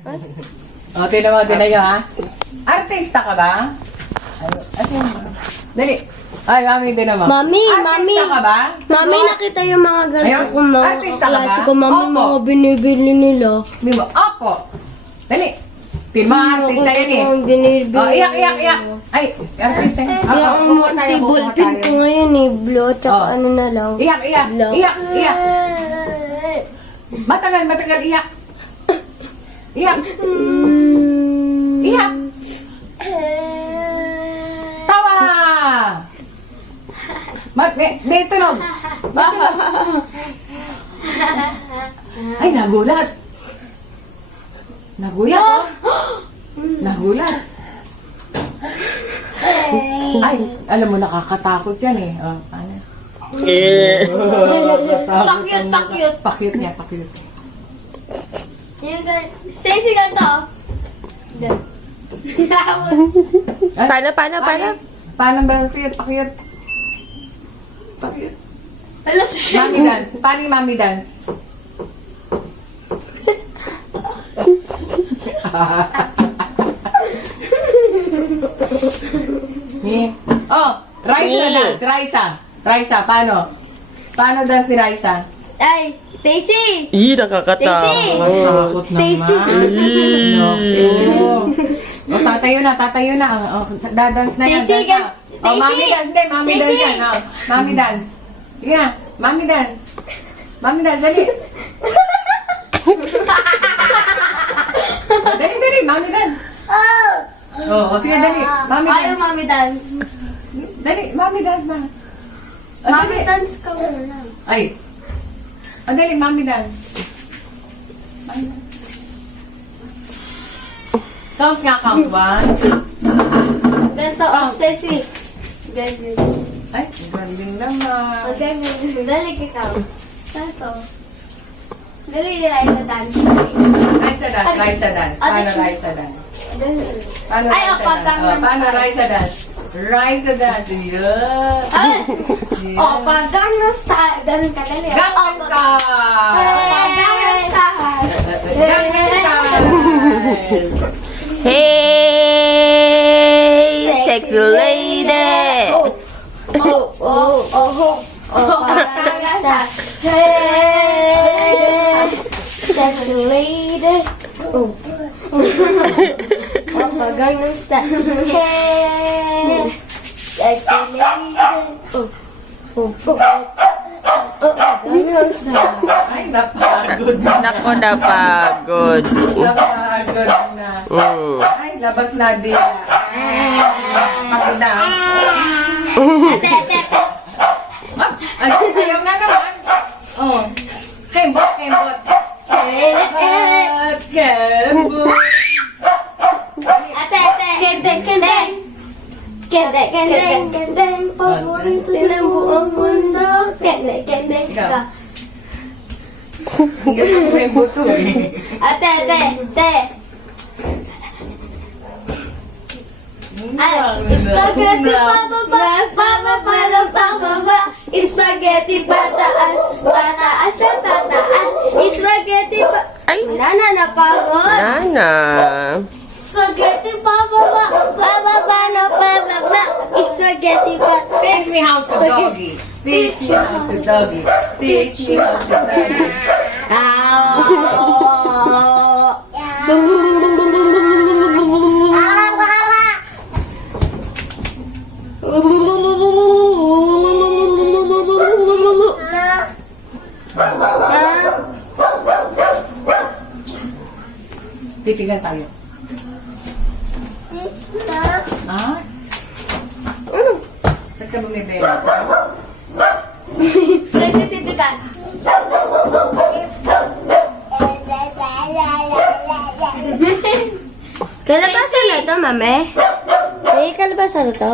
O, tinan nyo ha. Artista ka ba? Dali. Ay, mami din naman. Mami, Artista ka ba? Mami, nakita yung mga ganito Ayun, ko mga artista ka ba? kaklase ko, mami, Opo. mga binibili nila. Bimo, opo. Dali. Mga artista yan eh. Mga binibili. Oh, iyak. Ay, artista yan. Kaya ang multi-ball pin ko ngayon eh, blue, tsaka ano na lang. Iyak. Black. Iyak. Matagal, iyak. Iyak. Iyak. Tawa! May tunog. Bakit? Ay, nagulat. Nagulat. Ay, alam mo, nakakatakot yan eh. Oh, ano? Pakyut. Pakyut niya. Stacy, ganito. Ay, Paano? Paano ba? Pakyut. Alas, Mami dance. Paano yung mami dance? Oh, Raisa, paano? Paano dance ni Raisa? ay, Stacy! Nakakatakot. Takot Stacy. Oh, tatayo na. Oh, dadance na yan. Stacy, dance na. Oh, Stacy. mami dance. Hindi, mami Stacy. dance yan. Oh, mami dance. Sige na, mami dance. Dali. Dali, mami dance. Oh, sige, dali. Mami Ayaw dance. mami dance. Dali, mami dance na. Oh, Mami dali. dance ka muna. Ay. Oh, dali, mami dance. Mami dance. Count. One. Ganito, Stacy. Ganyan. Ay, galing naman. Ganyan. Dali ikaw. Ganito. Dali sa dance. Raisa dance. Paano Raisa dance? Paano Ay, Raisa pag dance? Gangnam Oh, paano Style. Raisa dance? Raisa dance. Yeah. Ay! Yeah. O, pag Gangnam Style, ganun ka dali. Gangnam Style. Pag Gangnam Style. Gangnam Style. Hey, sexy lady. Oh, pag Gangnam Style. Hey, sexy lady. Oh, pag Gangnam Style. Hey, sexy lady. Gangnam Style. Ay, napagod na. Nako, napagod. Napagod na. Ay, labas na din. Pagod na. Ay, ayaw na naman. Oh. Kembot. Kendeng, paborito ng buong mundo. Kendeng ka. Hindi ko kembot to eh. Te. Spaghetti pababa. Spaghetti pataas sa tataas. Spaghetti pa... Ay. Wala na, napagod. Nana. Spaghetti pababa. Spaghetti pa... Teach me how to doggy. Teach me how to doggy. Teach me how to doggy. Titigan tayo. Ah? Ba't ka bumibera? Sexy titikan. Kalabasan na to, mame. Kalabasan na to.